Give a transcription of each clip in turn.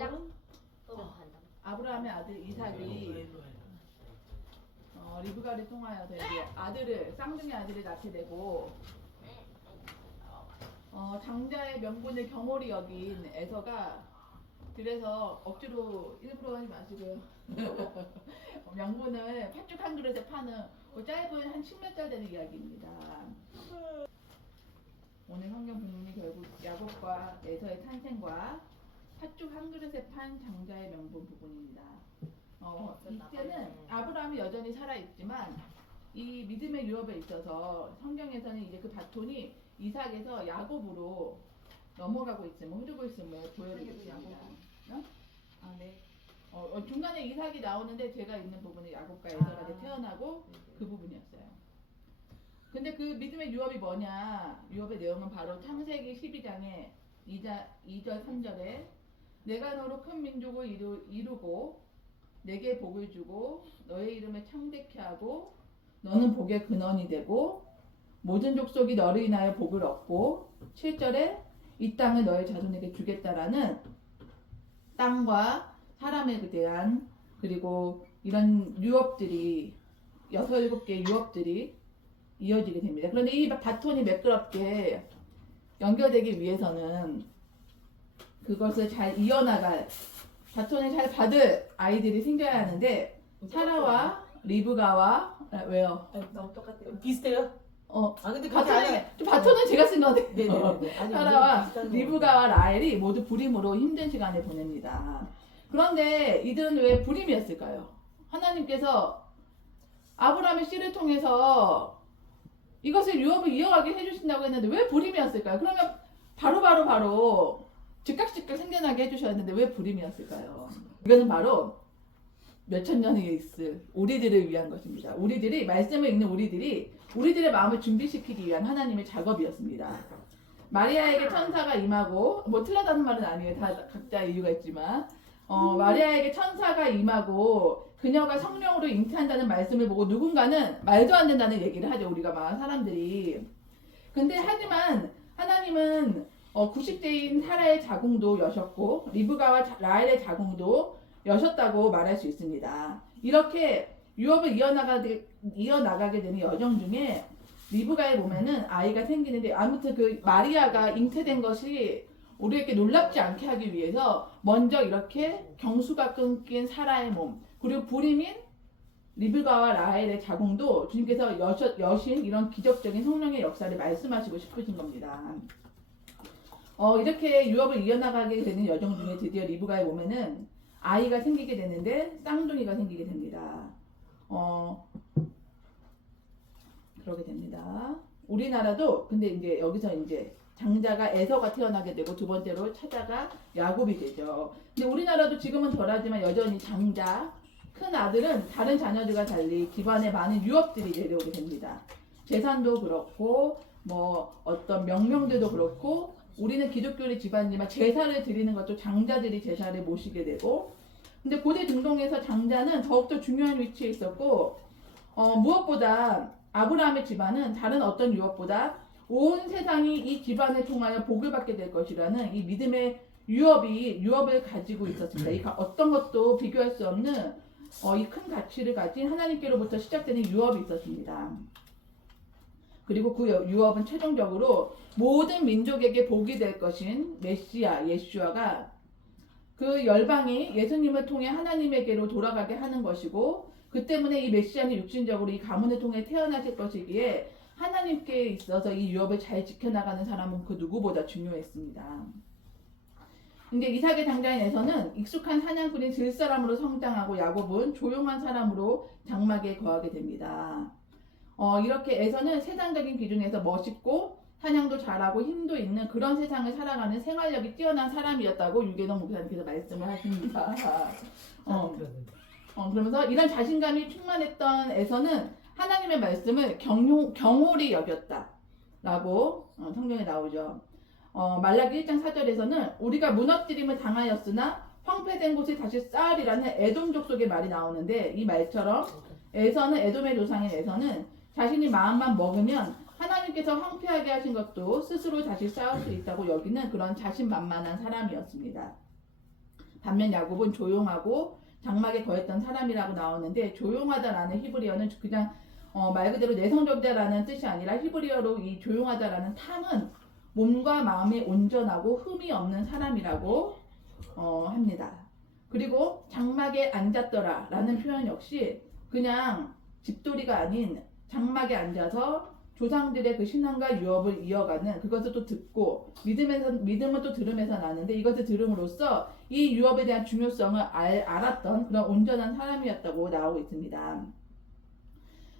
반장? 아브라함의 아들 이삭이 리브가를 통하여서 이제 아들을 쌍둥이 아들을 낳게 되고 장자의 명분을 경홀히 여긴 에서가 그래서 억지로 일부러 하지 마시고요. 명분을 팥죽 한 그릇에 파는 그 짧은 한 10몇 절 되는 이야기입니다. 오늘 성경 본문이 결국 야곱과 에서의 탄생과 팥죽 한 그릇에 판 장자의 명분 부분입니다. 이때는 아브라함이 여전히 살아있지만 이 믿음의 유업에 있어서 성경에서는 이제 그 바톤이 이삭에서 야곱으로 넘어가고 있음을 흐르고 있음을 보여주고 있습니다. 아 네. 중간에 이삭이 나오는데 제가 있는 부분은 야곱과 에서가 태어나고 그 부분이었어요. 근데 그 믿음의 유업이 뭐냐? 유업의 내용은 바로 창세기 12장의 2절 3절에 내가 너로 큰 민족을 이루고 내게 복을 주고 너의 이름을 창대케 하고 너는 복의 근원이 되고 모든 족속이 너를 인하여 복을 얻고 7절에 이 땅을 너의 자손에게 주겠다라는 땅과 사람에 대한 그리고 이런 유업들이 6, 7개의 유업들이 이어지게 됩니다. 그런데 이 바톤이 매끄럽게 연결되기 위해서는 그것을 잘 이어나갈 바톤을 잘 받을 아이들이 생겨야 하는데 사라와 리브가와 왜요? 너무 똑같아요. 비슷해요? 근데 그렇게 안 해. 바톤은 제가 쓴 건데 네네네. 사라와 리브가와 라헬이 모두 불임으로 힘든 시간을 보냅니다. 그런데 이들은 왜 불임이었을까요? 하나님께서 아브라함의 씨를 통해서 이것을 유업을 이어가게 해주신다고 했는데 왜 불임이었을까요? 그러면 바로 즉각 생겨나게 해주셨는데 왜 불임이었을까요? 이것은 바로 몇천 년에 있을 우리들을 위한 것입니다. 우리들이 말씀을 읽는 우리들의 마음을 준비시키기 위한 하나님의 작업이었습니다. 마리아에게 천사가 임하고 틀렸다는 말은 아니에요. 다 각자의 이유가 있지만 마리아에게 천사가 임하고 그녀가 성령으로 잉태한다는 말씀을 보고 누군가는 말도 안 된다는 얘기를 하죠. 우리가 막 사람들이. 근데 하지만 하나님은 90대인 사라의 자궁도 여셨고 리브가와 라헬의 자궁도 여셨다고 말할 수 있습니다. 이렇게 유업을 이어나가게 되는 여정 중에 리브가에 보면은 아이가 생기는데 아무튼 그 마리아가 잉태된 것이 우리에게 놀랍지 않게 하기 위해서 먼저 이렇게 경수가 끊긴 사라의 몸 그리고 불임인 리브가와 라헬의 자궁도 주님께서 여신 이런 기적적인 성령의 역사를 말씀하시고 싶으신 겁니다. 이렇게 유업을 이어나가게 되는 여정 중에 드디어 리브가에 보면은 아이가 생기게 되는데 쌍둥이가 생기게 됩니다. 그러게 됩니다. 우리나라도 근데 이제 여기서 이제 장자가 에서가 태어나게 되고 두 번째로 차자가 야곱이 되죠. 근데 우리나라도 지금은 덜하지만 여전히 장자 큰 아들은 다른 자녀들과 달리 집안에 많은 유업들이 내려오게 됩니다. 재산도 그렇고 어떤 명령들도 그렇고 우리는 기독교의 집안이지만 제사를 드리는 것도 장자들이 제사를 모시게 되고 근데 고대 중동에서 장자는 더욱더 중요한 위치에 있었고 무엇보다 아브라함의 집안은 다른 어떤 유업보다 온 세상이 이 집안을 통하여 복을 받게 될 것이라는 이 믿음의 유업을 가지고 있었습니다. 이 어떤 것도 비교할 수 없는 이 큰 가치를 가진 하나님께로부터 시작되는 유업이 있었습니다. 그리고 그 유업은 최종적으로 모든 민족에게 복이 될 것인 메시아 예수아가 그 열방이 예수님을 통해 하나님에게로 돌아가게 하는 것이고 그 때문에 이 메시아는 육신적으로 이 가문을 통해 태어나실 것이기에 하나님께 있어서 이 유업을 잘 지켜나가는 사람은 그 누구보다 중요했습니다. 근데 이삭의 장자인에서는 익숙한 사냥꾼인 들사람으로 성장하고 야곱은 조용한 사람으로 장막에 거하게 됩니다. 이렇게 에서는 세상적인 기준에서 멋있고 사냥도 잘하고 힘도 있는 그런 세상을 살아가는 생활력이 뛰어난 사람이었다고 유계동 목사님께서 말씀을 하십니다. 그러면서 이런 자신감이 충만했던 에서는 하나님의 말씀을 경홀히 여겼다라고 성경에 나오죠. 말라기 1장 4절에서는 우리가 무너뜨림을 당하였으나 황폐된 곳에 다시 쌓으리라는 에돔 족속의 말이 나오는데 이 말처럼 에서는 에돔의 조상인 에서는 자신이 마음만 먹으면 하나님께서 황폐하게 하신 것도 스스로 다시 쌓을 수 있다고 여기는 그런 자신만만한 사람이었습니다. 반면 야곱은 조용하고 장막에 거했던 사람이라고 나오는데 조용하다라는 히브리어는 그냥 말 그대로 내성적이다라는 뜻이 아니라 히브리어로 이 조용하다라는 탐은 몸과 마음이 온전하고 흠이 없는 사람이라고 합니다. 그리고 장막에 앉았더라라는 표현 역시 그냥 집돌이가 아닌 장막에 앉아서 조상들의 그 신앙과 유업을 이어가는 그것을 또 듣고 믿음은 또 들음에서 나는데 이것을 들음으로써 이 유업에 대한 중요성을 알았던 그런 온전한 사람이었다고 나오고 있습니다.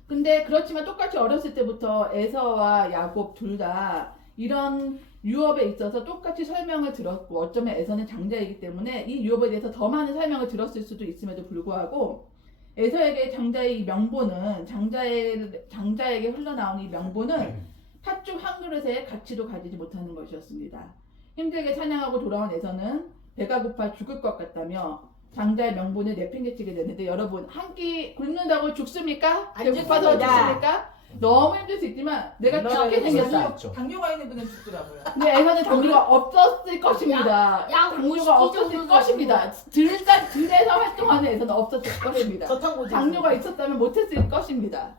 근데 그렇지만 똑같이 어렸을 때부터 에서와 야곱 둘 다 이런 유업에 있어서 똑같이 설명을 들었고 어쩌면 에서는 장자이기 때문에 이 유업에 대해서 더 많은 설명을 들었을 수도 있음에도 불구하고 에서에게 장자의 이 명분은 장자에게 흘러나온 이 명분은 팥죽 한 그릇의 가치도 가지지 못하는 것이었습니다. 힘들게 사냥하고 돌아온 에서는 배가 고파 죽을 것 같다며 장자의 명분을 내팽개치게 되는데 여러분 한 끼 굶는다고 죽습니까? 안 배고파서 죽습니다. 죽습니까? 너무 힘들 수 있지만 내가 죽게 우리나라에서 생겼다. 있죠. 당뇨가 있는 분은 죽더라고요. 근데 에서는 당뇨가 없었을 것입니다. 약 당뇨가 50 없었을 정도 것입니다. 들에서 활동하는 에서는 없었을 것입니다. 저탄 고지. 당뇨가 있었다면 못했을 것입니다.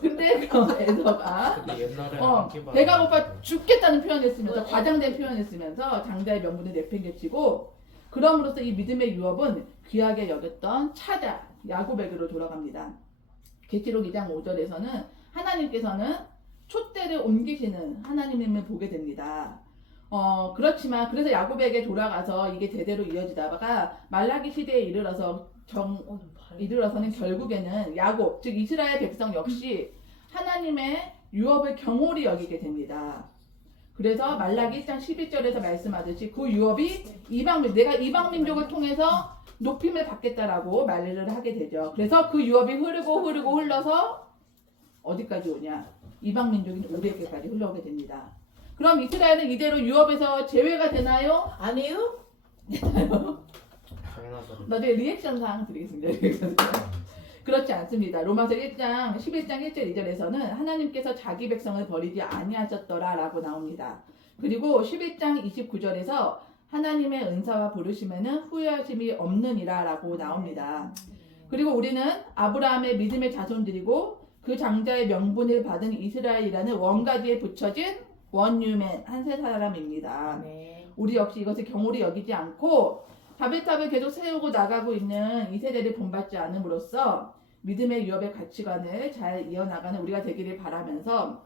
근데 그 에서가 근데 옛날에 배가 고파 죽겠다는 표현을 쓰면서 과장된 표현을 쓰면서 장자의 명분을 내팽개치고 그럼으로써 이 믿음의 유업은 귀하게 여겼던 차자 야곱에게로 돌아갑니다. 계시록 2장 5절에서는 하나님께서는 촛대를 옮기시는 하나님임을 보게 됩니다. 그렇지만 그래서 야곱에게 돌아가서 이게 대대로 이어지다가 말라기 시대에 이르러서는 결국에는 야곱 즉 이스라엘 백성 역시 하나님의 유업을 경홀히 여기게 됩니다. 그래서 말라기 1장 11절에서 말씀하듯이 그 유업이 내가 이방 민족을 통해서 높임을 받겠다라고 말을 하게 되죠. 그래서 그 유업이 흘러서 어디까지 오냐? 이방 민족인 우리에게까지 흘러오게 됩니다. 그럼 이스라엘은 이대로 유업에서 제외가 되나요? 아니요? 당연하죠. 나중에 리액션 사항 드리겠습니다. 리액션 사항. 그렇지 않습니다. 로마서 1장 11장 1절 2절에서는 하나님께서 자기 백성을 버리지 아니하셨더라라고 나옵니다. 그리고 11장 29절에서 하나님의 은사와 부르심에는 후회하심이 없느니라라고 나옵니다. 그리고 우리는 아브라함의 믿음의 자손들이고 그 장자의 명분을 받은 이스라엘이라는 원가지에 붙여진 원유맨 한 세 사람입니다. 네. 우리 역시 이것을 경홀히 여기지 않고 바벨탑을 계속 세우고 나가고 있는 이 세대를 본받지 않음으로써 믿음의 유업의 가치관을 잘 이어나가는 우리가 되기를 바라면서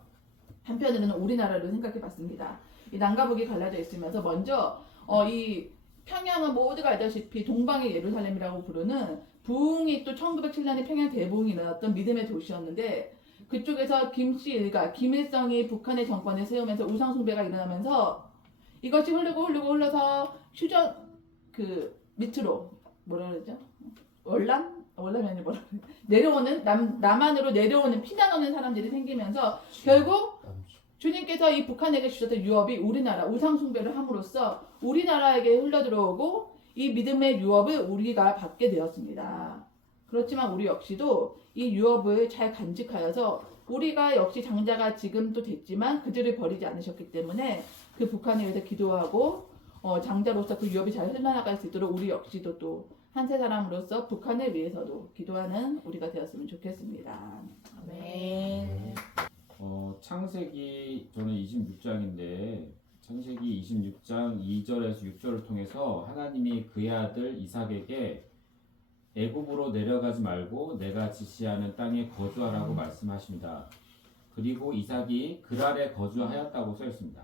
한편으로는 우리나라를 생각해 봤습니다. 이 남과 북이 갈라져 있으면서 먼저 이 평양은 모두가 알다시피 동방의 예루살렘이라고 부르는 부흥이 또 1907년에 평양 대부흥이 일어났던 믿음의 도시였는데 그쪽에서 김씨 일가 김일성이 북한의 정권을 세우면서 우상숭배가 일어나면서 이것이 흘러서 휴전 그 밑으로 뭐라 그러죠? 월남이 아니라 뭐라 그래? 내려오는 남한으로 내려오는 피난 오는 사람들이 생기면서 결국 주님께서 이 북한에게 주셨던 유업이 우리나라 우상숭배를 함으로써 우리나라에게 흘러들어오고 이 믿음의 유업을 우리가 받게 되었습니다. 그렇지만 우리 역시도 이 유업을 잘 간직하여서 우리가 역시 장자가 지금도 됐지만 그들을 버리지 않으셨기 때문에 그 북한에 위해서 기도하고 장자로서 그 유업이 잘 흘러나갈 수 있도록 우리 역시도 또 한 세 사람으로서 북한을 위해서도 기도하는 우리가 되었으면 좋겠습니다. 네. 창세기 저는 26장인데 창세기 26장 2절에서 6절을 통해서 하나님이 그의 아들 이삭에게 애굽으로 내려가지 말고 내가 지시하는 땅에 거주하라고 말씀하십니다. 그리고 이삭이 그랄에 거주하였다고 써 있습니다.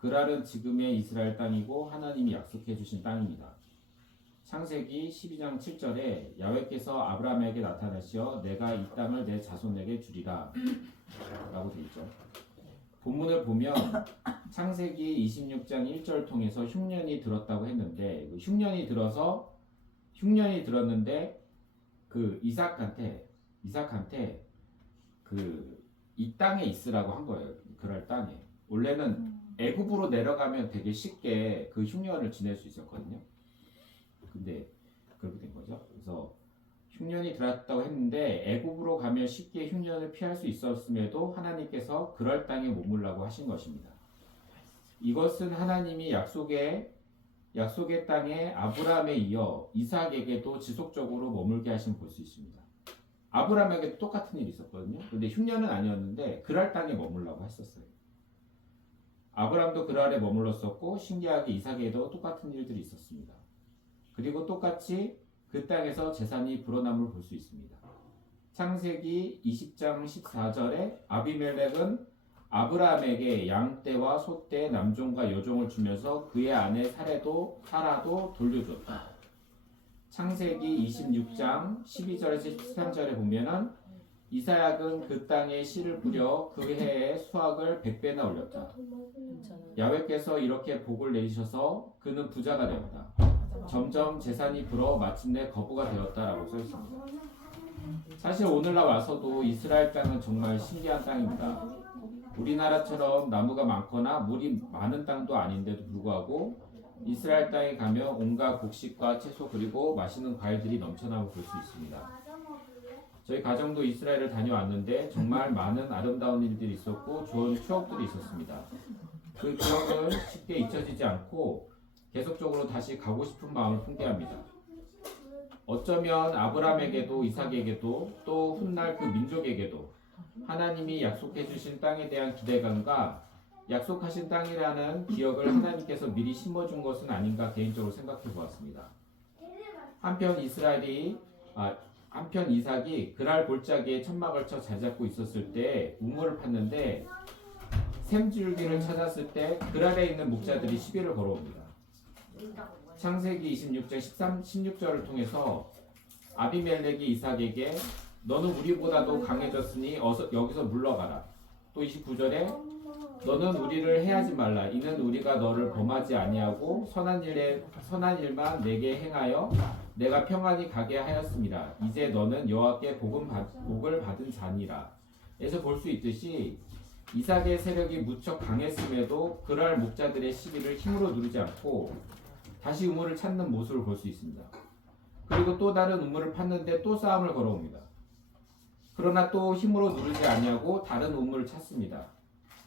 그랄은 지금의 이스라엘 땅이고 하나님이 약속해 주신 땅입니다. 창세기 12장 7절에 야훼께서 아브라함에게 나타나시어 내가 이 땅을 내 자손에게 주리라 라고 되어 있죠. 본문을 보면 창세기 26장 1절 통해서 흉년이 들었다고 했는데 흉년이 들었는데 그 이삭한테 그 이 땅에 있으라고 한 거예요. 그럴 땅에. 원래는 애굽으로 내려가면 되게 쉽게 그 흉년을 지낼 수 있었거든요. 근데 그렇게 된 거죠. 그래서 흉년이 들었다고 했는데 애굽으로 가면 쉽게 흉년을 피할 수 있었음에도 하나님께서 그럴 땅에 머물라고 하신 것입니다. 이것은 하나님이 약속의 약속의 땅에 아브라함에 이어 이삭에게도 지속적으로 머물게 하신 볼 수 있습니다. 아브라함에게도 똑같은 일이 있었거든요. 근데 흉년은 아니었는데 그랄 땅에 머물라고 했었어요. 아브라함도 그랄에 머물렀었고 신기하게 이삭에게도 똑같은 일들이 있었습니다. 그리고 똑같이 그 땅에서 재산이 불어남을 볼 수 있습니다. 창세기 20장 14절에 아비멜렉은 아브라함에게 양떼와 소떼, 남종과 여종을 주면서 그의 아내 사라도 돌려줬다. 창세기 26장 12절에서 13절에 보면은 이삭은 그 땅에 씨를 뿌려 그 해에 수확을 100배나 올렸다. 야훼께서 이렇게 복을 내리셔서 그는 부자가 되었다. 점점 재산이 불어 마침내 거부가 되었다라고 써 있습니다. 사실 오늘날 와서도 이스라엘 땅은 정말 신기한 땅입니다. 우리나라처럼 나무가 많거나 물이 많은 땅도 아닌데도 불구하고 이스라엘 땅에 가면 온갖 곡식과 채소 그리고 맛있는 과일들이 넘쳐나고 볼 수 있습니다. 저희 가정도 이스라엘을 다녀왔는데 정말 많은 아름다운 일들이 있었고 좋은 추억들이 있었습니다. 그 기억은 쉽게 잊혀지지 않고 계속적으로 다시 가고 싶은 마음을 품게 합니다. 어쩌면 아브라함에게도 이삭에게도 또 훗날 그 민족에게도 하나님이 약속해 주신 땅에 대한 기대감과 약속하신 땅이라는 기억을 하나님께서 미리 심어준 것은 아닌가 개인적으로 생각해 보았습니다. 한편 이삭이 그랄 골짜기에 천막을 쳐 잘 잡고 있었을 때 우물을 팠는데 샘줄기를 찾았을 때 그랄에 있는 목자들이 시비를 걸어옵니다. 창세기 26장 16절을 통해서 아비멜렉이 이삭에게 너는 우리보다도 강해졌으니 어서 여기서 물러가라. 또 29절에 너는 우리를 해하지 말라. 이는 우리가 너를 범하지 아니하고 선한 일만 내게 행하여 내가 평안히 가게 하였습니다. 이제 너는 여호와께 복을 받은 자니라. 에서 볼 수 있듯이 이삭의 세력이 무척 강했음에도 그랄 목자들의 시비를 힘으로 누르지 않고 다시 우물을 찾는 모습을 볼 수 있습니다. 그리고 또 다른 우물을 팠는데 또 싸움을 걸어옵니다. 그러나 또 힘으로 누르지 아니하고 다른 우물을 찾습니다.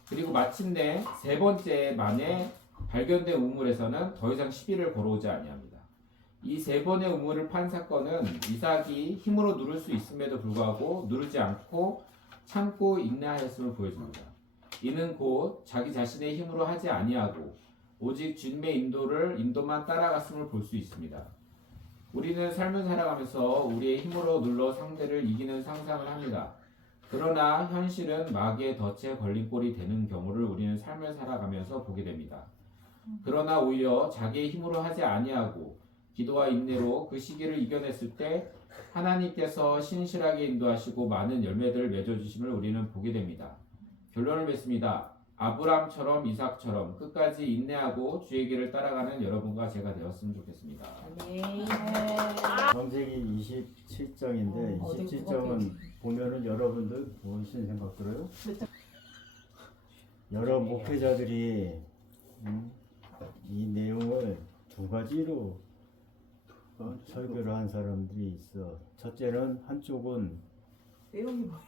그리고 마침내 세 번째 만에 발견된 우물에서는 더 이상 시비를 걸어오지 아니합니다. 이 세 번의 우물을 판 사건은 이삭이 힘으로 누를 수 있음에도 불구하고 누르지 않고 참고 인내하였음을 보여줍니다. 이는 곧 자기 자신의 힘으로 하지 아니하고 오직 주님의 인도만 따라갔음을 볼 수 있습니다. 우리는 삶을 살아가면서 우리의 힘으로 눌러 상대를 이기는 상상을 합니다. 그러나 현실은 마귀의 덫에 걸린 꼴이 되는 경우를 우리는 삶을 살아가면서 보게 됩니다. 그러나 오히려 자기의 힘으로 하지 아니하고 기도와 인내로 그 시기를 이겨냈을 때 하나님께서 신실하게 인도하시고 많은 열매들을 맺어주심을 우리는 보게 됩니다. 결론을 맺습니다. 아브라함처럼 이삭처럼 끝까지 인내하고 주의 길을 따라가는 여러분과 제가 되었으면 좋겠습니다. 창세기 27장인데 27장은 보면은 여러분들 무슨 생각 들어요? 여러 목회자들이 이 내용을 두 가지로 설교를 한 사람들이 있어. 첫째는 한쪽은 내용이 뭐예요?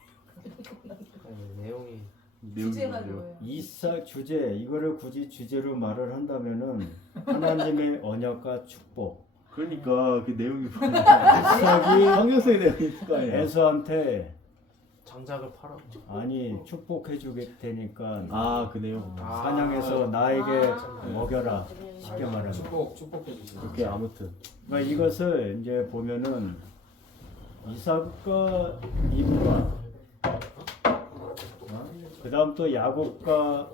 내용이 주제가 뭐예요? 이삭 주제, 이거를 굳이 주제로 말을 한다면은 하나님의 언약과 축복. 그러니까 그 내용이 이삭이 성경성의 내용이 있을 거 아니에요. 에서한테 장작을 팔아. 아니 축복해 주게 되니까 그 내용. 사냥해서 나에게 먹여라. 쉽게 말하면. 축복해 주시죠. 그렇게 아무튼. 그러니까 이것을 이제 보면은 이삭과 리브가 그 다음 또 야곱과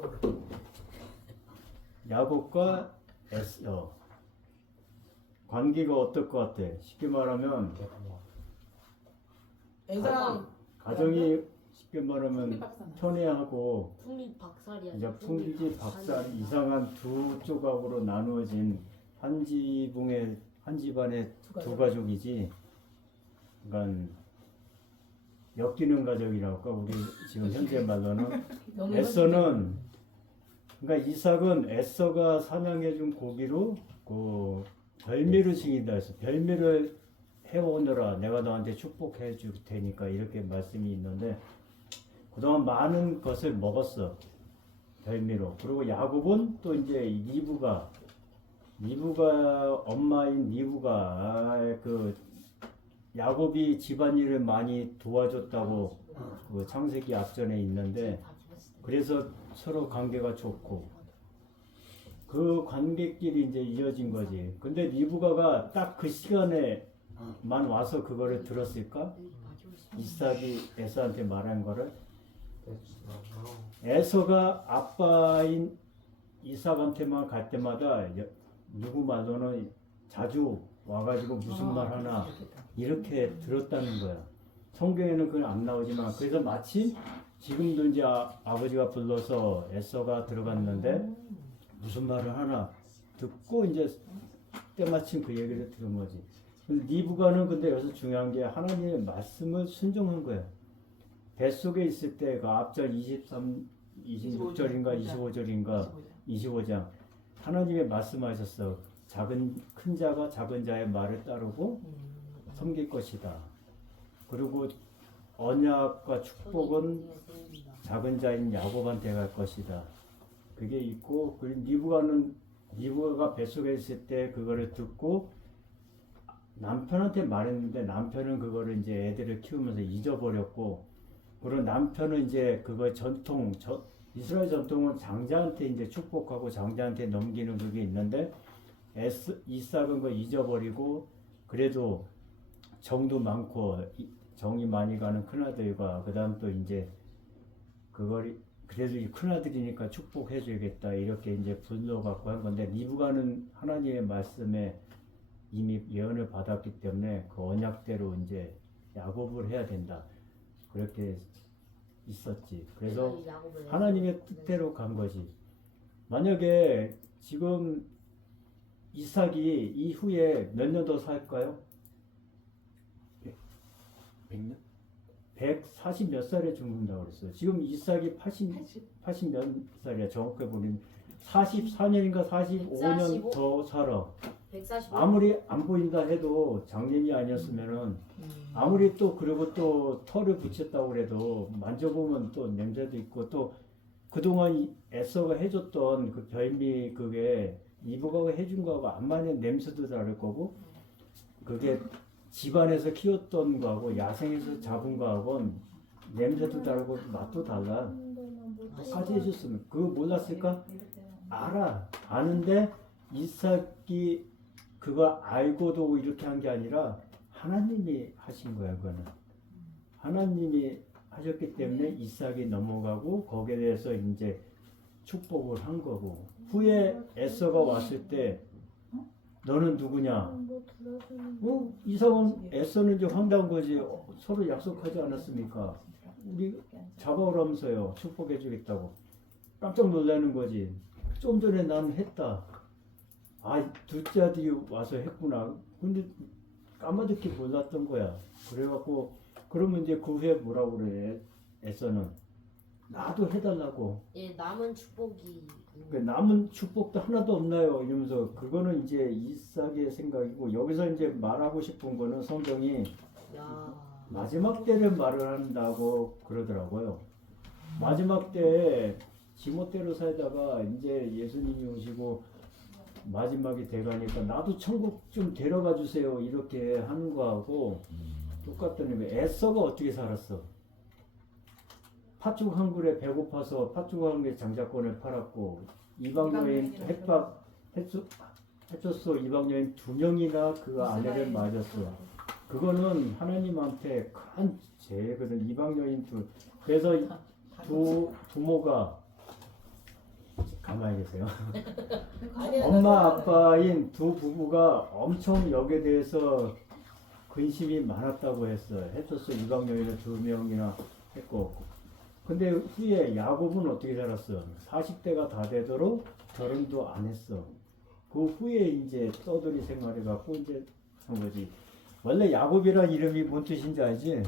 에서 관계가 어떨 것 같아? 쉽게 말하면 가정이 쉽게 말하면 편애하고 풍립박살이야. 이제 풍지박산 이상한 두 조각으로 나누어진 한 집안의 두 가족이지. 그러니까 엮이는 가족이라고 할까 우리 지금 현재 말로는. 에서는 그러니까 이삭은 에서가 사냥해준 고기로 그 별미를 지긴다 해서 별미를 해오느라 내가 너한테 축복해 줄 테니까 이렇게 말씀이 있는데 그동안 많은 것을 먹었어 별미로. 그리고 야곱은 또 이제 리브가 리브가 엄마인 리브가 그 야곱이 집안일을 많이 도와줬다고 그 창세기 앞전에 있는데 그래서 서로 관계가 좋고 그 관계끼리 이제 이어진 거지. 근데 리브가가 딱 그 시간에만 와서 그거를 들었을까? 이삭이 에서한테 말한 거를 에서가 아빠인 이삭한테만 갈 때마다 누구 말로는 자주 와가지고 무슨 말 하나 이렇게 들었다는 거야. 성경에는 그건 안 나오지만 그래서 마침 지금도 이제 아버지가 불러서 에서가 들어갔는데 무슨 말을 하나 듣고 이제 때마침 그 얘기를 들은 거지. 근데 리브가는 근데 여기서 중요한 게 하나님의 말씀을 순종한 거야. 뱃속에 있을 때 그 앞절 26절인가 25절인가 25장 하나님의 말씀하셨어. 큰 자가 작은 자의 말을 따르고 섬길 것이다. 그리고 언약과 축복은 작은 자인 야곱한테 갈 것이다. 그게 있고 그리고 리브가가 뱃속에 있을 때 그거를 듣고 남편한테 말했는데 남편은 그거를 이제 애들을 키우면서 잊어버렸고 그리고 남편은 이제 그거 이스라엘 전통은 장자한테 이제 축복하고 장자한테 넘기는 그게 있는데 이삭은 그거 잊어버리고 그래도 정도 많고 정이 많이 가는 큰아들과 그 다음 또 이제 그걸 그래도 이 큰아들이니까 축복해줘야겠다 이렇게 이제 분노갖고 한 건데 리브가는 하나님의 말씀에 이미 예언을 받았기 때문에 그 언약대로 이제 야곱을 해야 된다 그렇게 있었지. 그래서 하나님의 뜻대로 간 거지. 만약에 지금 이삭이 이후에 몇 년 더 살까요? 100년? 140 몇 살에 죽는다고 그랬어요. 지금 이삭이 80 몇 살이야. 정확하게 보면 44년인가 45년 더 살아. 145. 아무리 안 보인다 해도 장님이 아니었으면은 아무리 또 그리고 또 털을 붙였다고 그래도 만져보면 또 냄새도 있고 또 그동안 에서가 해줬던 그 별미 그게 이브가가 해준 거하고 안마는 냄새도 다를 거고 그게 집안에서 키웠던 거하고 야생에서 잡은 거하고는 냄새도 다르고 맛도 달라. 똑같이 해줬으면 그거 몰랐을까? 아는데 이삭이 그거 알고도 이렇게 한 게 아니라 하나님이 하신 거야. 그거는 하나님이 하셨기 때문에 이삭이 넘어가고 거기에 대해서 이제 축복을 한 거고 후에 에서가 왔을 때 너는 누구냐? 이삭은 에서는 이제 황당한 거지. 서로 약속하지 않았습니까? 우리 잡아오라면서요. 축복해 주겠다고. 깜짝 놀라는 거지. 좀 전에 난 했다. 둘째 아들이 와서 했구나. 근데 까마득히 몰랐던 거야. 그래갖고 그러면 이제 그 후에 뭐라고 그래? 에서는 나도 해달라고. 예, 남은 축복이. 남은 축복도 하나도 없나요? 이러면서 그거는 이제 이삭의 생각이고 여기서 이제 말하고 싶은 거는 성경이 야. 마지막 때를 말을 한다고 그러더라고요. 마지막 때에 지멋대로 살다가 이제 예수님이 오시고 마지막이 돼가니까 나도 천국 좀 데려가 주세요 이렇게 하는 거하고 똑같다는 거예요. 에서가 어떻게 살았어? 팥죽 한 그릇에 배고파서 팥죽 한 그릇 장자권을 팔았고 이방 여인 해줬어. 이방 여인 2명이나 그 아내를 맞았어. 그거는 하나님한테 큰 죄거든. 이방 여인 그래서 부모가 가만히 계세요. 엄마 아빠인 두 부부가 엄청 여기에 대해서 근심이 많았다고 했어요. 해줬어. 이방 여인을 2명이나 했고 근데 후에 야곱은 어떻게 살았어? 40대가 다 되도록 결혼도 안 했어. 그 후에 이제 떠돌이 생활해갖고 이제 한 거지. 원래 야곱이란 이름이 뭔 뜻인지 알지?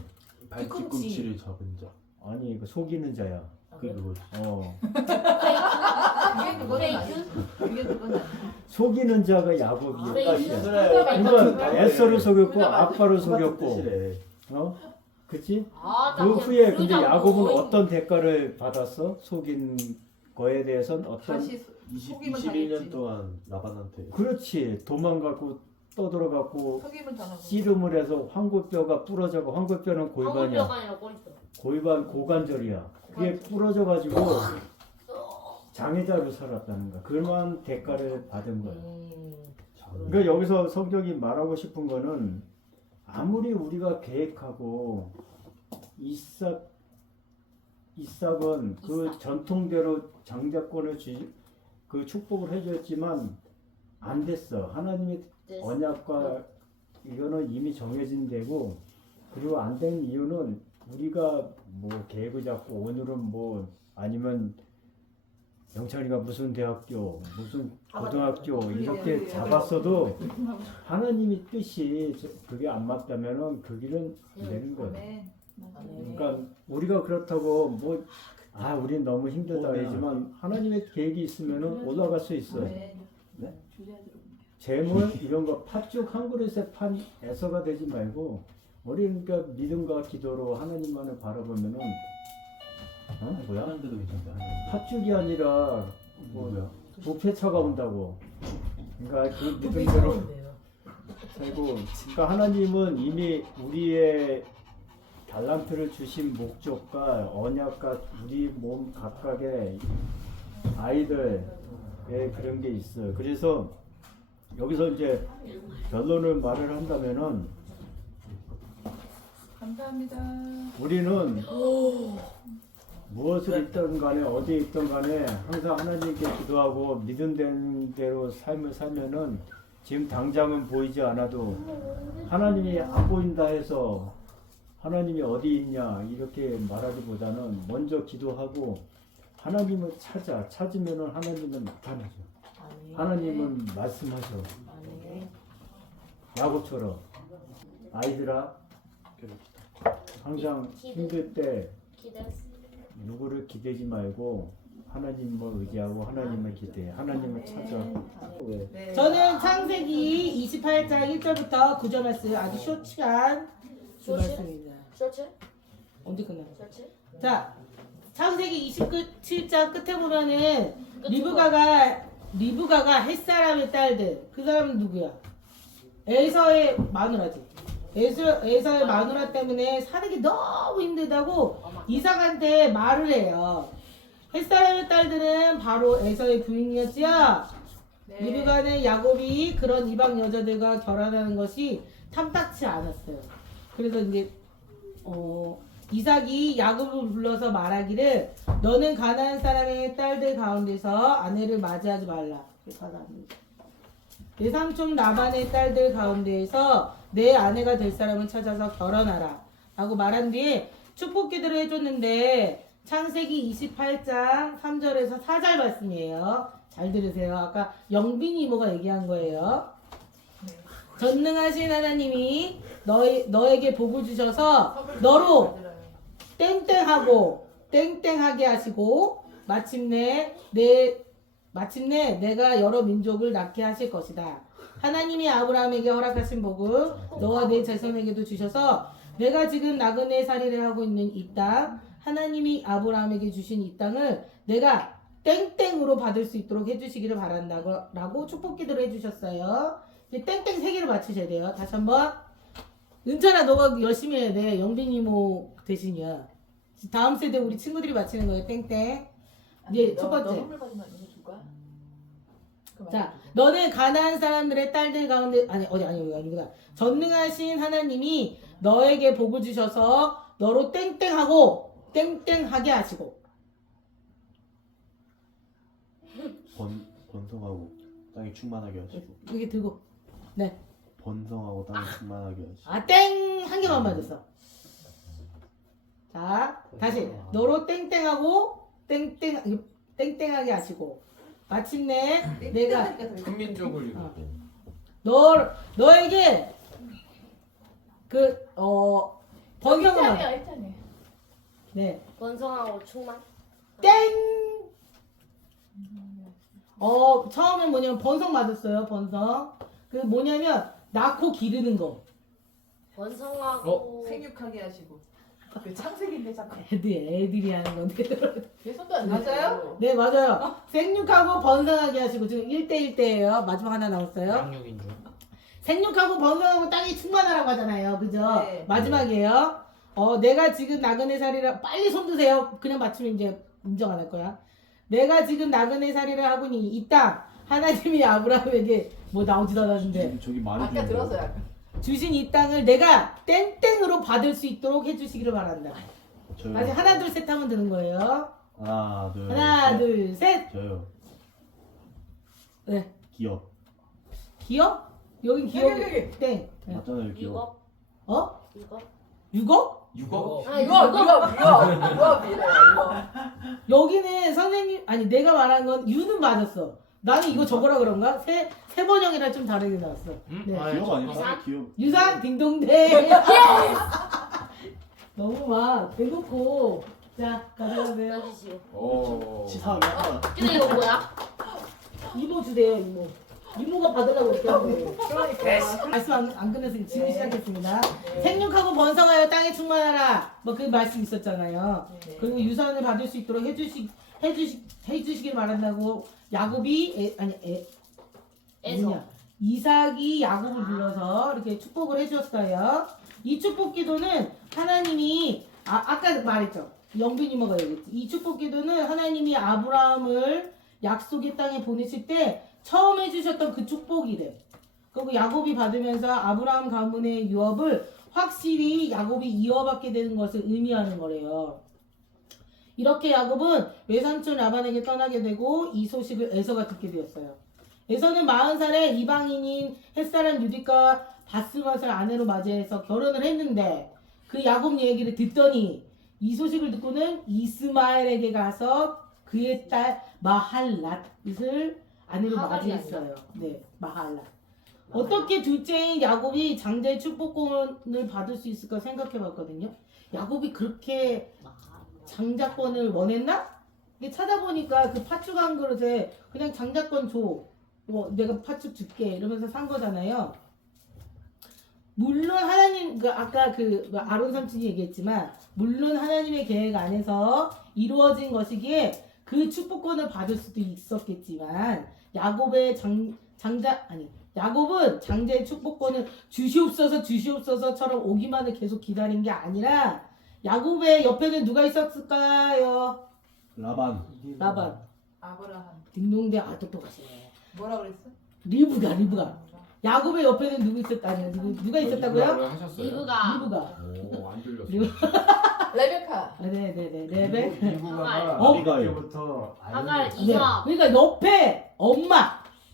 발뒤꿈치를 잡은 자. 아니 그 속이는 자야. 그거지. 그게 그건 아니야. 속이는 자가 야곱이야. 페이크? 그러니까 에서를 속였고 아빠를 속였고 뜻이래. 그치? 아, 그 후에 근데 야곱은 어떤 대가를 받았어? 속인 거에 대해서는 어떤 다시 속이면 21년 당했지. 동안 라반한테 그렇지. 도망가고 떠들어가고 속이면 당하고. 씨름을 해서 황골뼈가 부러져고 황골뼈는 골반이야. 황골뼈가 아니라 꼬리뼈. 골반 고관절이야. 그게 부러져가지고 장애자로 살았다는 거야. 그만 대가를 받은 거야. 그러니까 여기서 성경이 말하고 싶은 거는 아무리 우리가 계획하고 이삭은 그 전통대로 장자권을 그 축복을 해줬지만 안 됐어. 하나님의 언약과 이거는 이미 정해진 데고, 그리고 안 된 이유는 우리가 뭐 계획을 잡고 오늘은 뭐 아니면 영찬이가 무슨 대학교 무슨 고등학교 이렇게 잡았어도 하나님이 뜻이 그게 안 맞다면은 그 길은 되는 거야. 아멘. 그러니까 우리가 그렇다고 뭐 우린 너무 힘들다 하지만 하나님의 계획이 있으면은 올라갈 수 있어요. 아멘. 네? 주제야 들어보면. 재물 이런 거 팥죽 한 그릇에 판 애서가 되지 말고 우리는 그러니까 믿음과 기도로 하나님만을 바라보면은 뭐야? 하는 데도 괜찮다. 팥죽이 아니라 뭐 뭐야? 부패처가 온다고. 그러니까 그 믿음대로 살고. 그러니까 하나님은 이미 우리의 달란트를 주신 목적과 언약과 우리 몸 각각의 아이들의 그런 게 있어요. 그래서 여기서 이제 결론을 말을 한다면은 감사합니다. 우리는 무엇을 있든 간에 어디에 있든 간에 항상 하나님께 기도하고 믿음된 대로 삶을 살면은 지금 당장은 보이지 않아도 하나님이 안 보인다 해서 하나님이 어디 있냐 이렇게 말하기보다는 먼저 기도하고 하나님을 찾으면은 하나님은 나타나죠. 하나님은 말씀하셔. 야곱처럼 아이들아 항상 힘들 때 누구를 기대지 말고 하나님을 의지하고 하나님을 기대해. 하나님을 찾아. 왜? 네. 저는 창세기 28장 1절부터 9절 말씀 아주 쇼츠한 그 쇼츠? 말씀입니다. 쇼츠? 언제 끝나요? 쇼츠? 자, 창세기 27장 끝에 보면은 리브가가 햇사람의 딸들, 그 사람은 누구야? 에서의 마누라지. 에서의 마누라 때문에 사는 게 너무 힘들다고 이삭한테 말을 해요. 햇사람의 딸들은 바로 에서의 부인이었지요. 네. 리브가는 야곱이 그런 이방 여자들과 결혼하는 것이 탐탁치 않았어요. 그래서 이제 이삭이 야곱을 불러서 말하기를 너는 가나안 사람의 딸들 가운데서 아내를 맞이하지 말라. 내 삼촌 라반의 딸들 가운데에서 내 아내가 될 사람을 찾아서 결혼하라 라고 말한 뒤에 축복 기도를 해줬는데 창세기 28장 3절에서 4절 말씀이에요. 잘 들으세요. 아까 영빈 이모가 얘기한 거예요. 전능하신 하나님이 너에게 복을 주셔서 너로 땡땡하고 땡땡하게 하시고 마침내 내가 여러 민족을 낳게 하실 것이다. 하나님이 아브라함에게 허락하신 복을 너와 내 자손에게도 주셔서 내가 지금 나그네 살이를 하고 있는 이 땅, 하나님이 아브라함에게 주신 이 땅을 내가 땡땡으로 받을 수 있도록 해주시기를 바란다고 축복 기도를 해주셨어요. 이제 땡땡 3개를 맞추셔야 돼요. 다시 한번. 은찬아, 너가 열심히 해야 돼. 영빈 이모 대신이야. 다음 세대 우리 친구들이 맞히는 거예요. 땡땡. 이제 첫 번째. 너 선물 받으면 이거 줄까? 자, 너는 가나안 사람들의 딸들 가운데 아니구나. 전능하신 하나님이 너에게 복을 주셔서 너로 땡땡하고 땡땡하게 하시고. 번성하고 땅이 충만하게 하시고. 이게 들고. 네. 번성하고 땅이 충만하게 하시고. 아, 땡! 한 개만 맞았어. 자, 다시. 너로 땡땡하고 땡땡하게 하시고. 마침내 내가 한민족을 이루고 너에게 번성을 했잖아요. 네. 번성하고 충만? 땡! 처음에 뭐냐면 번성 맞았어요. 번성. 그 뭐냐면 낳고 기르는 거. 번성하고 생육하게 하시고. 그 창세기인데 잠깐. 애들이 하는 건데. 내 손도 안 맞아요? 되죠. 네, 맞아요. 생육하고 번성하게 하시고 지금 1대1대예요. 마지막 하나 남았어요. 양육인 줄. 생육하고 번성하고 땅이 충만하라고 하잖아요. 그죠? 네. 마지막이에요. 내가 지금 나그네 살이라 빨리 손 드세요. 그냥 맞추면 이제 인정 안 할 거야. 내가 지금 나그네 살이를 하고니 이 땅 하나님이 아브라함에게 뭐 나오지도 않았는데 저기 많이 아까 들었어요. 아까. 주신 이 땅을 내가 땡땡으로 받을 수 있도록 해주시기를 바란다. 저요. 아직 하나 둘 셋 하면 되는 거예요. 하나 둘. 하나 셋. 둘 셋. 저요. 네. 기업. 기업? 여긴 기업. 여기. 땡. 네. 맞잖아요 기업. 유업 어? 유업 6억? 6억? 아 유업이래요. 유업. 여기는 선생님 아니 내가 말한 건 유는 맞았어. 나는 이거 적으라 그런가? 세 번역이랑 좀 다르게 나왔어. 네. 아, 기업 아니야? 유산? 기업. 유산 딩동댕. 너무 막 대놓고 자 가져가세요. 떠주시오. 오. 치사하다. 근데 이거 뭐야? 이모 주세요 이모. 이모가 받으려고 이렇게 하고 그러니까. 말씀 안 끝내서 지금 네. 시작했습니다. 네. 생육하고 번성하여 땅에 충만하라. 뭐 그 말씀 있었잖아요. 네. 그리고 유산을 받을 수 있도록 해주시길 바란다고 야곱이 에서. 뭐냐 이삭이 야곱을 불러서 이렇게 축복을 해주었어요. 이 축복 기도는 하나님이 아까 말했죠. 영빈 이모가 얘기했지. 이 축복 기도는 하나님이 아브라함을 약속의 땅에 보내실 때 처음 해주셨던 그 축복이래. 그리고 야곱이 받으면서 아브라함 가문의 유업을 확실히 야곱이 이어받게 되는 것을 의미하는 거래요. 이렇게 야곱은 외삼촌 라반에게 떠나게 되고 이 소식을 에서가 듣게 되었어요. 에서는 40살에 이방인인 햇사람 유디과 바스맛을 아내로 맞이해서 결혼을 했는데 그 야곱 얘기를 듣더니 이 소식을 듣고는 이스마엘에게 가서 그의 딸 마할랏을 아내로 하갈이 맞이했어요. 네, 마할랏. 어떻게 둘째인 야곱이 장자의 축복권을 받을 수 있을까 생각해 봤거든요. 야곱이 그렇게 장자권을 원했나? 이게 찾아보니까 그 팥죽 한 그릇에 그냥 장자권 줘. 내가 팥죽 줄게. 이러면서 산 거잖아요. 물론 하나님, 아까 아론 삼촌이 얘기했지만, 물론 하나님의 계획 안에서 이루어진 것이기에 그 축복권을 받을 수도 있었겠지만, 야곱은 장자의 축복권을 주시옵소서처럼 오기만을 계속 기다린 게 아니라, 야곱의 옆에는 누가 있었을까요? 라반. 라반. 아브라함. 딩동댕 똑똑하시네. 뭐라 그랬어? 리브가. 야곱의 옆에는 누구 있었다냐? 누가 있었다고요? 하셨어요? 리브가. 오, 안 들렸어. 레베카. 네네네. 레벨. 아, 아비가일. 하갈 네. 이삭. 그러니까 옆에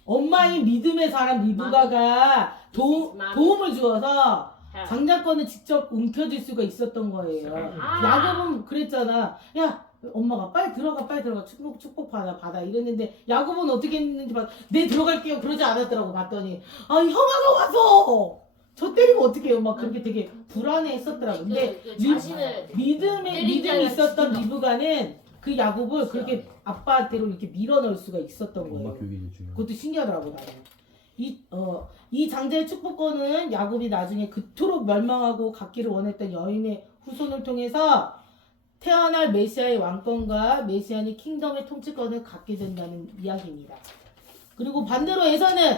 엄마인 믿음의 사람 리브가가 도움을 주어서 장자권을 직접 움켜쥘 수가 있었던 거예요. 야곱은 그랬잖아. 야, 엄마가 빨리 들어가 축복 받아 이랬는데 야곱은 어떻게 했는지 네 들어갈게요 그러지 않았더라고. 봤더니 형아가 와서 저 때리면 어떡해요 막 그렇게 되게 불안해했었더라고. 근데 자신을 믿음이 있었던 리브가는 그 야곱을 그렇게 아빠한테로 이렇게 밀어넣을 수가 있었던 엄마 거예요. 교육이 중요. 그것도 신기하더라고 나는. 이 장자의 축복권은 야곱이 나중에 그토록 멸망하고 갖기를 원했던 여인의 후손을 통해서 태어날 메시아의 왕권과 메시아니 킹덤의 통치권을 갖게 된다는 이야기입니다. 그리고 반대로 에서는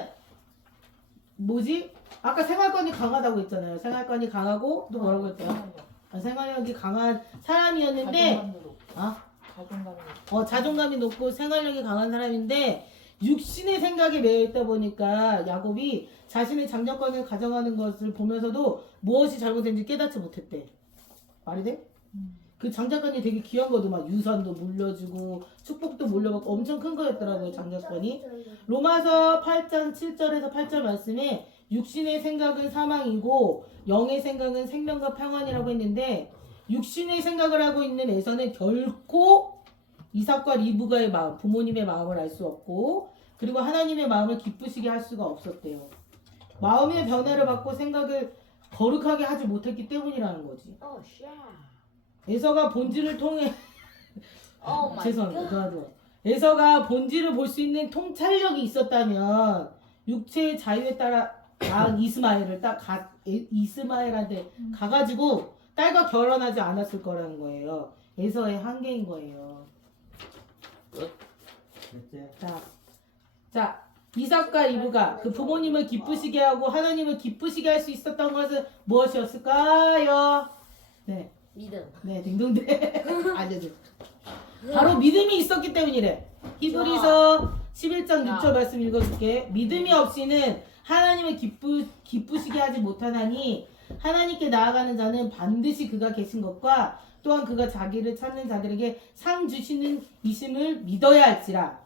아까 생활권이 강하다고 했잖아요. 생활권이 강하고 또 뭐라고 했어요? 생활력이 강한 사람이었는데 자존감이 높고 생활력이 강한 사람인데 육신의 생각에 매여 있다 보니까 야곱이 자신의 장자권을 가져가는 것을 보면서도 무엇이 잘못된지 깨닫지 못했대. 말이 돼? 그 장자권이 되게 귀한 거도 막 유산도 물려주고 축복도 물려받고 엄청 큰 거였더라고요. 장자권이. 로마서 8장 7절에서 8절 말씀에 육신의 생각은 사망이고 영의 생각은 생명과 평안이라고 했는데 육신의 생각을 하고 있는 에서는 결코 이삭과 리브가의 마음, 부모님의 마음을 알 수 없고 그리고 하나님의 마음을 기쁘시게 할 수가 없었대요. 마음의 변화를 받고 생각을 거룩하게 하지 못했기 때문이라는 거지. 에서가 본질을 통해 죄송합니다. 에서가 본질을 볼 수 있는 통찰력이 있었다면 육체의 자유에 따라 낳은 이스마엘한테 가가지고 딸과 결혼하지 않았을 거라는 거예요. 에서의 한계인 거예요. 됐지? 자, 이삭과 리브가 그 부모님을 기쁘시게 하고 하나님을 기쁘시게 할 수 있었던 것은 무엇이었을까요? 네, 믿음. 네, 딩동댕. 알려줘. 바로 믿음이 있었기 때문이래. 히브리서 11장 6절 말씀 읽어줄게. 믿음이 없이는 하나님을 기쁘시게 하지 못하나니 하나님께 나아가는 자는 반드시 그가 계신 것과 또한 그가 자기를 찾는 자들에게 상 주시는 이심을 믿어야 할지라.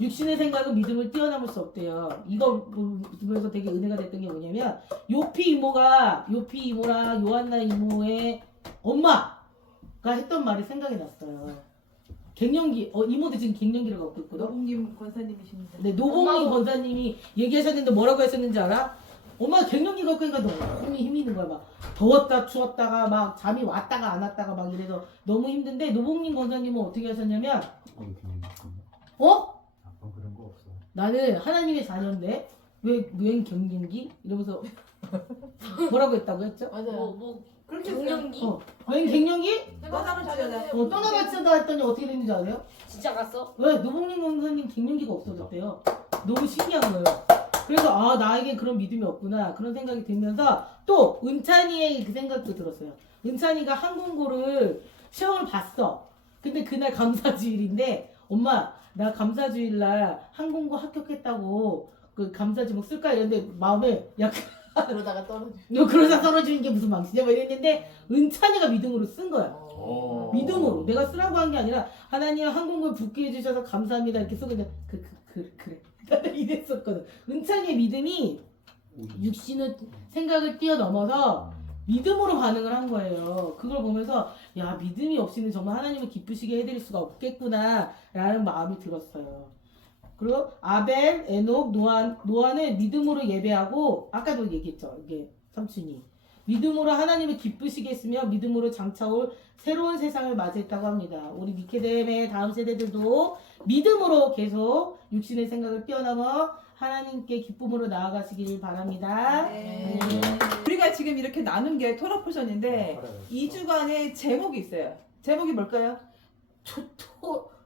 육신의 생각은 믿음을 뛰어넘을 수 없대요. 이거 보면서 되게 은혜가 됐던 게 뭐냐면 요피 이모랑 요한나 이모의 엄마가 했던 말이 생각이 났어요. 갱년기, 이모도 지금 갱년기를 갖고 있거든. 노봉님 권사님이십니다. 네, 노봉희 권사님이 얘기하셨는데 뭐라고 하셨는지 알아? 엄마가 갱년기 갖고 있으니까 너무 힘이 있는 거야. 막 더웠다 추웠다가 막 잠이 왔다가 안 왔다가 막 이래서 너무 힘든데 노봉님 권사님은 어떻게 하셨냐면 그런 거 없어. 나는 하나님의 자녀인데 웬 갱년기? 이러면서 뭐라고 했다고 했죠? 맞아요. 뭐 그렇게 갱년기? 웬 갱년기? 떠나가지잖아요. 떠나가치다 했더니 어떻게 됐는지 알아요? 진짜 갔어? 왜? 노봉님 권사님 갱년기가 없어졌대요. 너무 신기한 거예요. 그래서 아 나에게 그런 믿음이 없구나 그런 생각이 들면서 또 은찬이의 그 생각도 들었어요. 은찬이가 항공고를 시험을 봤어. 근데 그날 감사주일인데 엄마 나 감사주일날 항공고 합격했다고 그 감사주목 쓸까 이랬는데 마음에 약간 그러다가 떨어져. 너 그러다 떨어지는 게 무슨 망치냐 뭐 이랬는데 은찬이가 믿음으로 쓴 거야. 오. 믿음으로 내가 쓰라고 한 게 아니라 하나님 항공을 붙게 해주셔서 감사합니다 이렇게 쓰고 그래 나는 이랬었거든. 은찬이의 믿음이 육신의 생각을 뛰어넘어서 믿음으로 반응을 한 거예요. 그걸 보면서 야 믿음이 없이는 정말 하나님을 기쁘시게 해드릴 수가 없겠구나 라는 마음이 들었어요. 그리고 아벨, 에녹, 노아는 믿음으로 예배하고 아까도 얘기했죠. 이게 삼촌이 믿음으로 하나님을 기쁘시게 했으며 믿음으로 장차올 새로운 세상을 맞이했다고 합니다. 우리 미케뎀의 다음 세대들도 믿음으로 계속 육신의 생각을 뛰어넘어 하나님께 기쁨으로 나아가시길 바랍니다. 네. 우리가 지금 이렇게 나눈 게 토라 포션인데 2주간의 제목이 있어요. 제목이 뭘까요?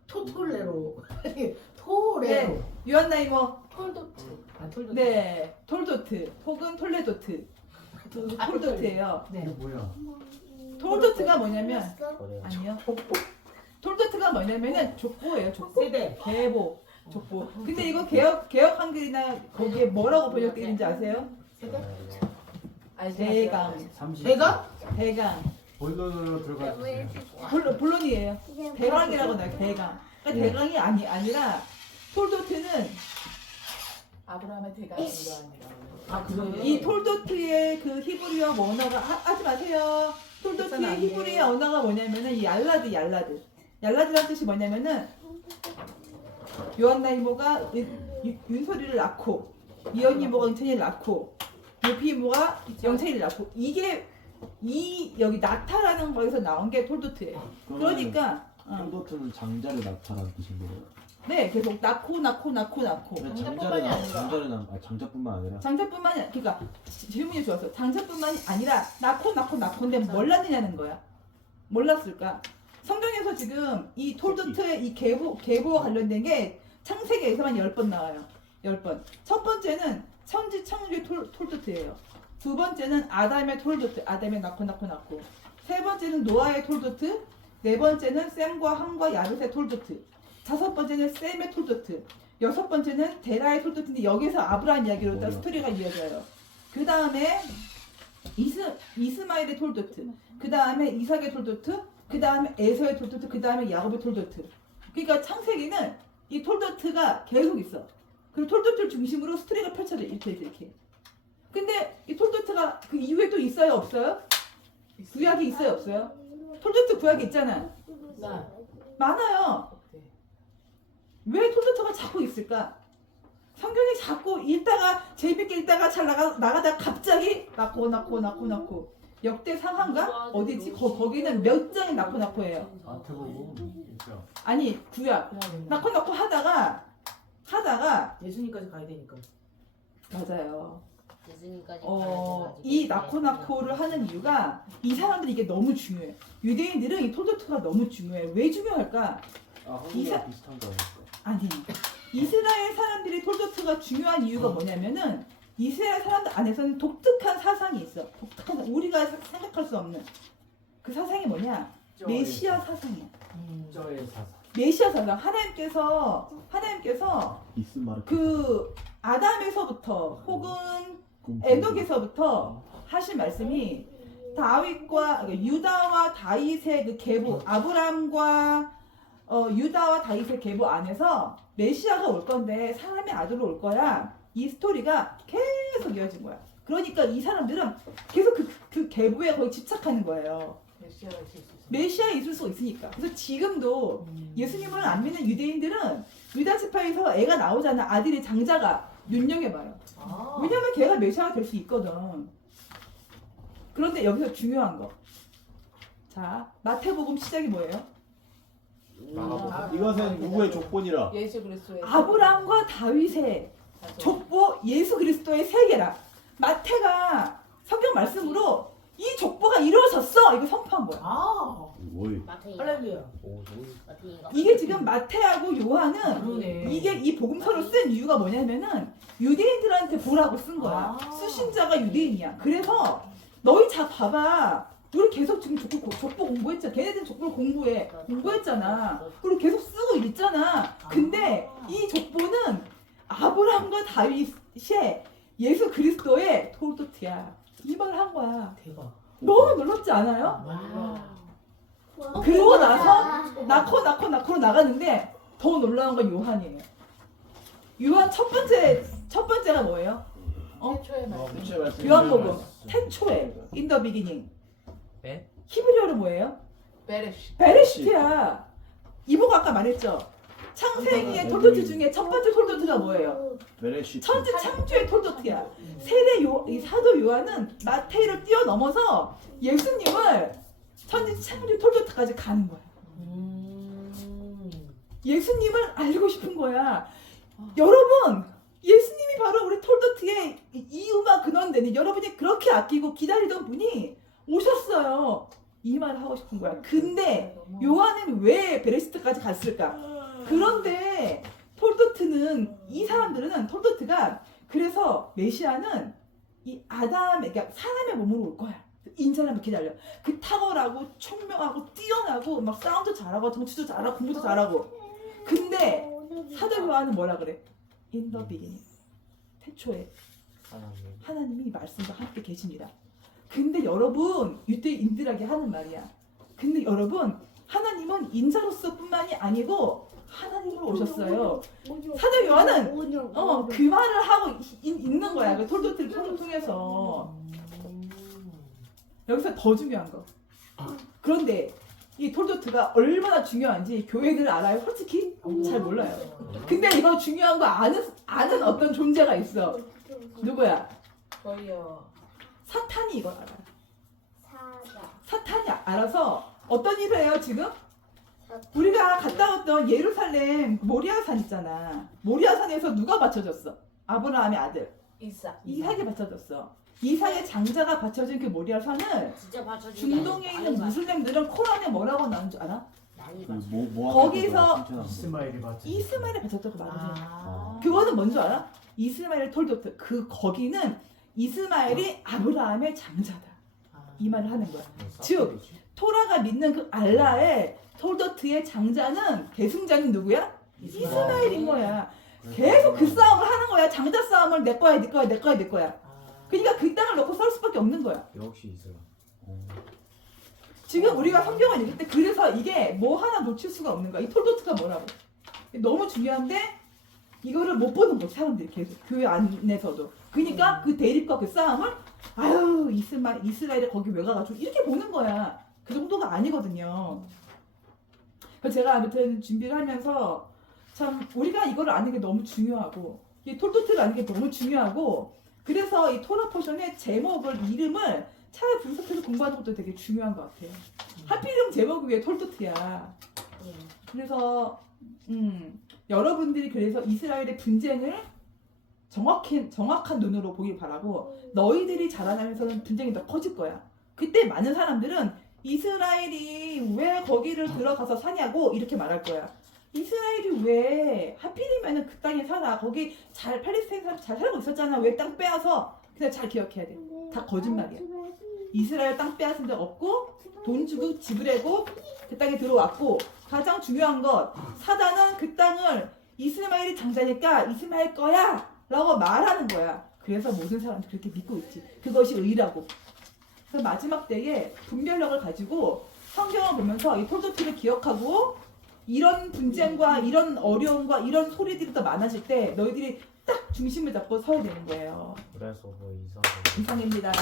토톨레로 네. 토레로 요한나이머. 톨도트. 톨도 네. 톨도트 혹은 톨레도트. 톨도트예요. 네. 뭐야? 톨도트가 뭐냐면 그래. 아니요. 톨도트가 뭐냐면은 족보예요. 족보. 세대 계보. 족보. 근데 이거 개혁 한글이나 거기에 뭐라고 번역되는지 아세요? 대강. 30. 내가? 대강. 본론으로 들어가주세요. 본론이에요. 대강이라고 나요. 대강. 그러니까 대강이 아니라 톨도트는 아브라함의 대강이라 아 그거예요? 이 톨도트의 그 히브리어 원어가 하지 마세요. 톨도트의 히브리어 언어가 뭐냐면은 이 얄라드라는 뜻이 뭐냐면은 요한나 이모가 윤소리를 낳고 이현 이모가 은찬이를 낳고 요피 이모가 영찬이를 낳고 이게 이 여기 나타라는 거에서 나온 게 톨도트예요. 그러니까 톨도트는 장자를 나타라는 뜻인 거예요. 네 계속 낳고 장자뿐만 아니라 장자뿐만이 그러니까 질문이 좋았어. 장자뿐만이 아니라 낳고인데 뭘 낳느냐는 거야. 몰랐을까? 성경에서 지금 이 톨도트의 이 계보와 관련된 게 창세기에서만 10번 나와요. 10번. 첫 번째는 천지창조의 톨도트예요. 두 번째는 아담의 톨도트, 아담의 낳고. 세 번째는 노아의 톨도트. 네 번째는 셈과 함과 야벳의 톨도트. 다섯 번째는 셈의 톨도트. 여섯 번째는 데라의 톨도트인데 여기서 아브라함 이야기로 딱 스토리가 이어져요. 그 다음에 이스마엘의 톨도트. 그 다음에 이삭의 톨도트. 그 다음에 에서의 톨도트. 그 다음에 야곱의 톨도트. 그러니까 창세기는 이 톨도트가 계속 있어. 그리고 톨도트를 중심으로 스토리가 펼쳐져 이렇게. 근데 이 톨도트가 그 이후에 또 있어요 없어요? 구약이 있어요 없어요? 톨도트 구약이 있잖아. 많아요. 왜 톨도트가 자꾸 있을까? 성경이 자꾸 읽다가 재밌게 읽다가 잘 나가다가 갑자기 낳고 역대 상한가? 어디지? 거기는 몇 장이 낳고해요. 마태복음 있죠. 아니 구약 낳고 하다가 예수님까지 가야 되니까. 맞아요. 예수님까지 이 낳고를 하는 이유가 이 사람들이 이게 너무 중요해. 유대인들은 이 톨도트가 너무 중요해. 왜 중요할까? 한국이랑 비슷한 거 아닐까? 아니, 이스라엘 사람들이 톨도트가 중요한 이유가 뭐냐면은 이스라엘 사람들 안에서는 독특한 사상이 있어. 독특한 우리가 생각할 수 없는 그 사상이 뭐냐? 메시아 사상이야. 쩌의 사상. 메시아 사상. 하나님께서 이스마르 그 아담에서부터 혹은 에녹에서부터 하신 말씀이 다윗과 그러니까 유다와 다윗의 그 계보 아브람과 유다와 다윗의 계보 안에서 메시아가 올 건데 사람의 아들로 올 거야. 이 스토리가 계속 이어진 거야. 그러니까 이 사람들은 계속 그 계보에 거의 집착하는 거예요. 메시아가 있을 수 있어. 메시아에 있을 수 있으니까. 그래서 지금도 예수님을 안 믿는 유대인들은 유다 지파에서 애가 나오잖아. 아들이 장자가 눈여겨봐요. 아. 왜냐면 걔가 메시아가 될 수 있거든. 그런데 여기서 중요한 거. 자, 마태복음 시작이 뭐예요? 이것은 누구의 족본이라? 예수 그리스도의 아브람과 다윗의 족보 예수 그리스도의 세계라. 마태가 성경 말씀으로 이 족보가 이루어졌어. 이거 선포한 거야. 아. 뭐이? 마태인가? 할렐루야. 마태인가? 이게 지금 마태하고 요한은 그러네. 이게 이 복음서를 쓴 이유가 뭐냐면은 유대인들한테 보라고 쓴 거야. 아. 수신자가 유대인이야. 그래서 너희 자 봐봐. 우리 계속 지금 족보 공부했잖아. 걔네들은 족보를 공부했잖아. 그리고 계속 쓰고 있잖아. 근데 이 족보는 아브람과 다윗의 예수 그리스도의 톨도트야. 이 말을 한 거야. 대박. 너무 놀랍지 않아요? 와. 그러고 나서 낳고 나가는데 더 놀라운 건 요한이에요. 요한 첫 번째가 뭐예요? 최초의 말씀. 요한복음 태초에 in the beginning. 네? 히브리어로 뭐예요? 베레시. 베레시트야. 이보가 아까 말했죠. 창세기의 톨도트 중에 첫 번째 톨도트가 뭐예요? 베레시. 천지 창조의 톨도트야. 이 사도 요한은 마태를 뛰어넘어서 예수님을 천지 창조 톨도트까지 가는 거야. 예수님을 알고 싶은 거야. 여러분, 예수님이 바로 우리 톨도트의 이유가 근원되는 여러분이 그렇게 아끼고 기다리던 분이 오셨어요. 이 말을 하고 싶은 거야. 근데 요한은 왜 베레시트까지 갔을까? 그런데 톨도트는 이 사람들은 톨도트가 그래서 메시아는 이 아담의 그러니까 사람의 몸으로 올 거야. 인자를 기다려. 그 탁월하고 총명하고 뛰어나고 막 싸움도 잘하고 정치도 잘하고 공부도 잘하고. 근데 사도 요한은 뭐라 그래? In the beginning. 태초에 하나님이 말씀과 함께 계십니다. 근데 여러분 유대인들에게 하는 말이야. 근데 여러분 하나님은 인자로서 뿐만이 아니고 하나님으로 오셨어요. 사도 요한은 그 말을 하고 있는 거야. 그 톨도트를 통해서. 여기서 더 중요한 거. 그런데 이 톨도트가 얼마나 중요한지 교회들 알아요? 솔직히 잘 몰라요. 근데 이거 중요한 거 아는 어떤 존재가 있어. 누구야? 저희요. 사탄이 이걸 알아요. 사탄이 알아서 어떤 일을 해요 지금? 우리가 갔다 왔던 예루살렘 모리아산 있잖아. 모리아산에서 누가 바쳐졌어? 아브라함의 아들 이삭이 바쳐졌어. 이삭의 장자가 바쳐진 그 모리아산을 진짜 받쳐주게. 중동에 있는 무슬림들은 코란에 뭐라고 나온 줄 알아? 많이 그 받쳐. 거기서 이스마엘이 맞죠. 이스마엘에 바쳤다고 말해. 아. 그거는 뭔 줄 알아? 이스마엘 톨도트. 거기는 이스마엘이 아브라함의 장자다. 이 말을 하는 거야. 즉 토라가 믿는 그 알라의 톨도트의 장자는 계승자는 누구야? 이스마엘인 거야. 계속 그 싸움을 하는 거야. 장자 싸움을 내 거야, 네 거야, 내 거야, 내 거야. 그러니까 그 땅을 놓고 설 수밖에 없는 거야. 역시 이스라. 지금 우리가 성경을 읽을 때 그래서 이게 뭐 하나 놓칠 수가 없는 거야. 이 톨도트가 뭐라고? 너무 중요한데 이거를 못 보는 거야. 사람들이 계속 교회 안에서도. 그러니까 그 대립과 그 싸움을 아유 이스라엘이 거기 왜 가가지고 이렇게 보는 거야. 그 정도가 아니거든요. 그래서 제가 아무튼 준비를 하면서 참 우리가 이거를 아는 게 너무 중요하고 이 톨도트를 아는 게 너무 중요하고 그래서 이 토라 포션의 이름을 차라리 분석해서 공부하는 것도 되게 중요한 것 같아요. 하필이면 제목이 왜 톨도트야. 그래서 여러분들이 그래서 이스라엘의 분쟁을 정확한 눈으로 보길 바라고 너희들이 자라나면서는 분쟁이 더 커질 거야. 그때 많은 사람들은 이스라엘이 왜 거기를 들어가서 사냐고 이렇게 말할 거야. 이스라엘이 왜 하필이면은 그 땅에 살아? 거기 잘 팔레스타인 사람 잘 살고 있었잖아. 왜 땅 빼앗어? 그냥 잘 기억해야 돼. 다 거짓말이야. 이스라엘 땅 빼앗은 적 없고 돈 주고 지불하고 그 땅에 들어왔고 가장 중요한 것 사단은 그 땅을 이스마엘이 장자니까 이스마엘 거야 라고 말하는 거야. 그래서 모든 사람들이 그렇게 믿고 있지. 그것이 의라고. 그래서 마지막 때에 분별력을 가지고 성경을 보면서 이 톨도피를 기억하고 이런 분쟁과 이런 어려움과 이런 소리들이 더 많아질 때 너희들이 딱 중심을 잡고 서야 되는 거예요. 그래서 뭐 이상. 이상입니다.